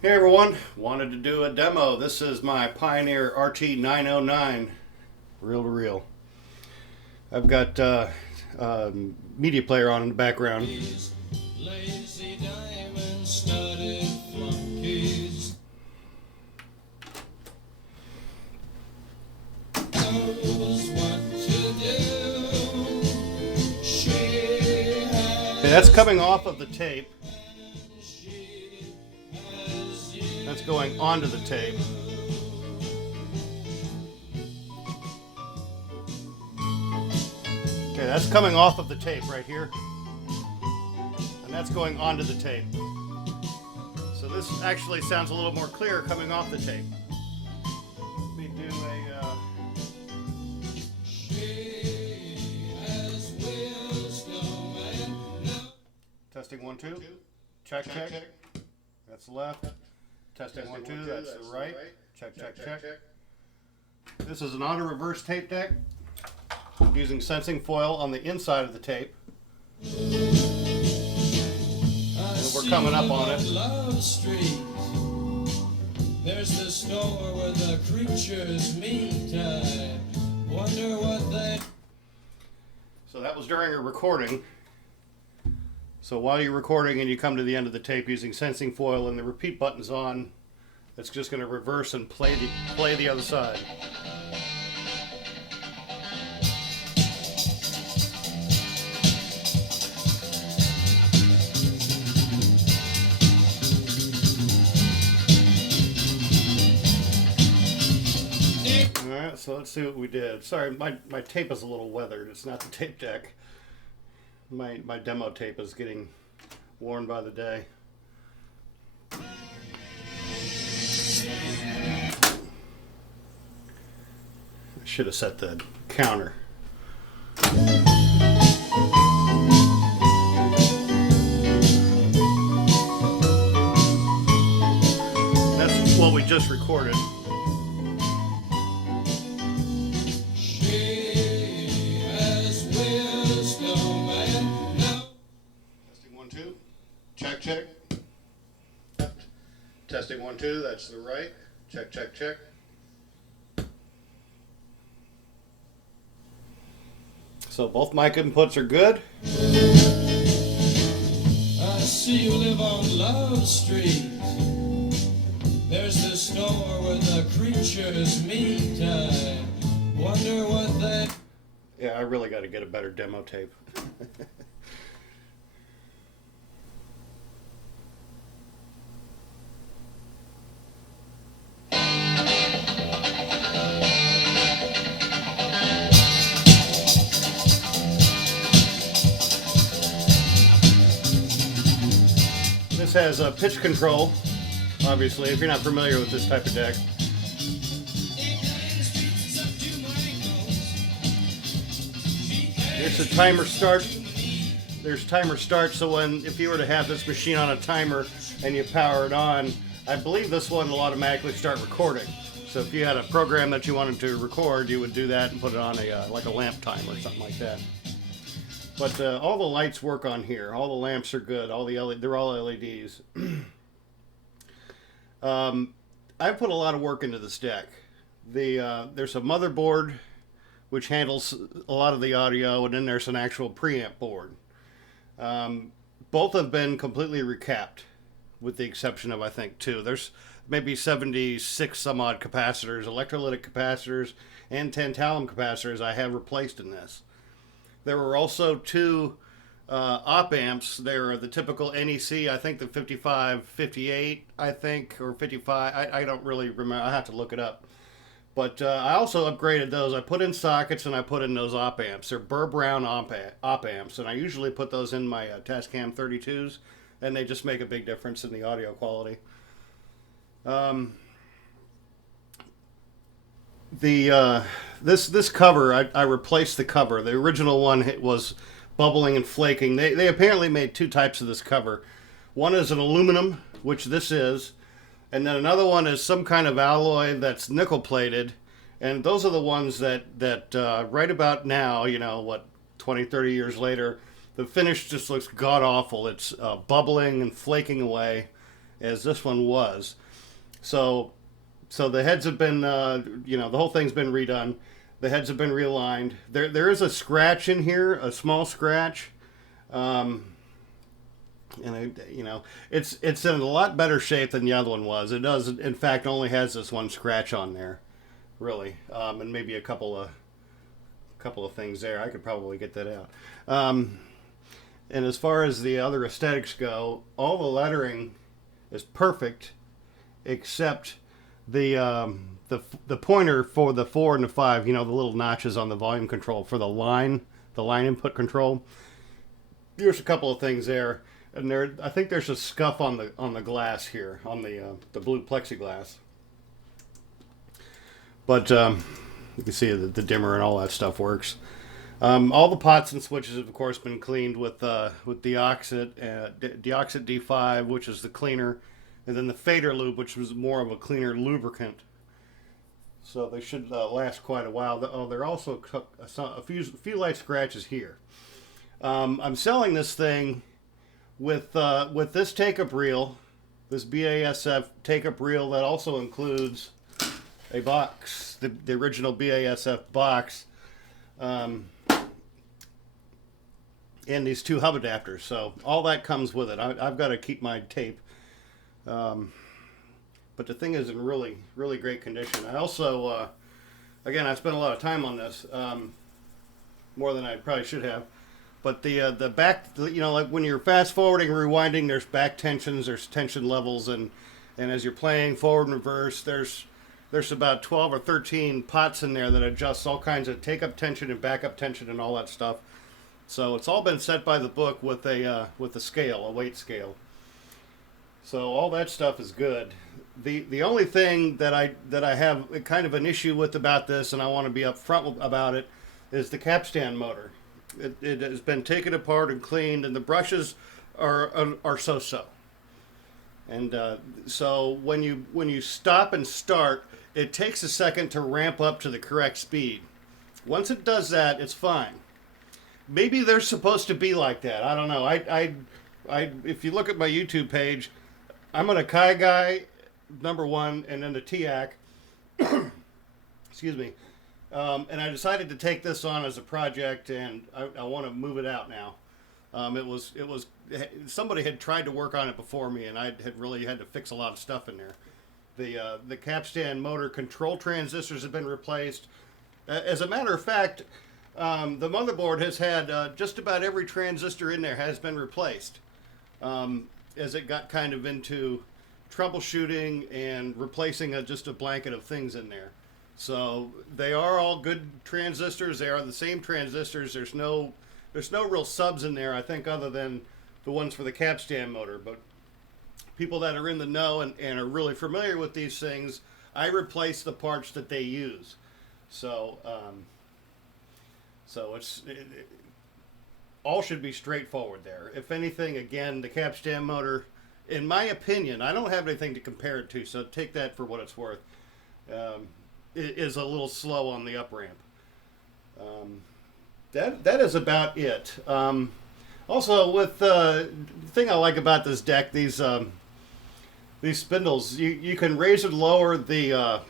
Hey everyone, wanted to do a demo. This is my Pioneer RT909, reel to reel. I've got media player on in the background. Lazy diamond studded flunkies. Knows what to do. Okay, that's coming off of the tape. That's going onto the tape. Okay, that's coming off of the tape right here. And that's going onto the tape. So this actually sounds a little more clear coming off the tape. Let me do testing 1, 2. Check. That's the left. Testing 1, 2, that's the right. Check. This is an auto-reverse tape deck using sensing foil on the inside of the tape. And we're coming up on it. There's the store where the creatures meet. I wonder what they... So that was during a recording. So while you're recording and you come to the end of the tape using sensing foil and the repeat button's on, it's just going to reverse and play the other side. Alright, so let's see what we did. Sorry, my tape is a little weathered. It's not the tape deck. My demo tape is getting worn by the day. I should have set the counter. That's what we just recorded. Check. Testing 1, 2, that's the right. Check. So both mic inputs are good. I see you live on Love Street. There's the store where the creatures meet. I wonder what they... Yeah, I really got to get a better demo tape. This has a pitch control, obviously, if you're not familiar with this type of deck. It's a timer start. There's timer start, so if you were to have this machine on a timer and you power it on, I believe this one will automatically start recording. So if you had a program that you wanted to record, you would do that and put it on like a lamp timer or something like that. But all the lights work on here. All the lamps are good. They're all LEDs. I put a lot of work into this deck. There's a motherboard which handles a lot of the audio, and then there's an actual preamp board. Both have been completely recapped, with the exception of, I think, 2. There's maybe 76 some odd capacitors, electrolytic capacitors, and tantalum capacitors I have replaced in this. There were also 2 op amps. They're the typical NEC, I think the 5558, I think, or 55. I don't really remember. I have to look it up. But I also upgraded those. I put in sockets and I put in those op amps. They're Burr Brown op amps, and I usually put those in my Tascam 32s, and they just make a big difference in the audio quality. This cover, I replaced the cover. The original one was bubbling and flaking. They apparently made 2 types of this cover. One is an aluminum, which this is, and then another one is some kind of alloy that's nickel plated. And those are the ones that right about now, 20, 30 years later, the finish just looks god awful. It's bubbling and flaking away. as this one was. So the heads have been, the whole thing's been redone. The heads have been realigned. There is a scratch in here, a small scratch. It's in a lot better shape than the other one was. It does, in fact, only has this one scratch on there, really, and maybe a couple of things there. I could probably get that out. And as far as the other aesthetics go, all the lettering is perfect, except the pointer for the 4 and the 5. The little notches on the volume control for the line input control. There's a couple of things there. And I think there's a scuff on the glass here, on the blue plexiglass. But you can see the dimmer and all that stuff works. All the pots and switches have, of course, been cleaned with Deoxit D5, which is the cleaner, and then the Fader Lube, which was more of a cleaner lubricant. So they should last quite a while. There are also a few light scratches here. I'm selling this thing with this take-up reel, this BASF take-up reel that also includes a box, the original BASF box, and these 2 hub adapters. So all that comes with it. I've got to keep my tape, but the thing is in really, really great condition. I also, again, I spent a lot of time on this, more than I probably should have. But the back, like when you're fast forwarding, rewinding, there's back tensions, there's tension levels, and as you're playing forward and reverse, there's about 12 or 13 pots in there that adjusts all kinds of take-up tension and back-up tension and all that stuff. So it's all been set by the book with a scale, a weight scale. So all that stuff is good. The only thing that I have kind of an issue with about this, and I want to be upfront about it, is the capstan motor. It has been taken apart and cleaned, and the brushes are so-so. And so when you stop and start, it takes a second to ramp up to the correct speed. Once it does that, it's fine. Maybe they're supposed to be like that. I don't know. I if you look at my YouTube page, I'm an Akai guy, #1, and then the TIAC. Excuse me. And I decided to take this on as a project, and I want to move it out now. It was somebody had tried to work on it before me, and I had really had to fix a lot of stuff in there. The capstan motor control transistors have been replaced. As a matter of fact, the motherboard has had just about every transistor in there has been replaced, as it got kind of into troubleshooting and replacing just a blanket of things in there. So they are all good transistors. They are the same transistors. There's no real subs in there, I think, other than the ones for the capstan motor. But people that are in the know and are really familiar with these things, I replace the parts that they use. So all should be straightforward there. If anything, again, the capstan motor, in my opinion, I don't have anything to compare it to, so take that for what it's worth. It is a little slow on the up ramp. That is about it. Also, with the thing I like about this deck, these spindles, you can raise or lower the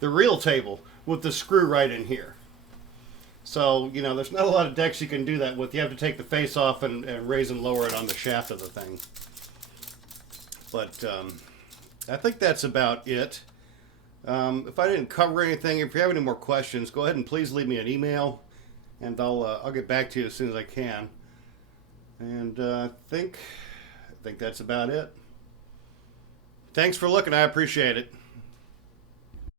reel table with the screw right in here. So, there's not a lot of decks you can do that with. You have to take the face off and raise and lower it on the shaft of the thing. But I think that's about it. If I didn't cover anything, if you have any more questions, go ahead and please leave me an email, and I'll get back to you as soon as I can. And I think that's about it. Thanks for looking. I appreciate it.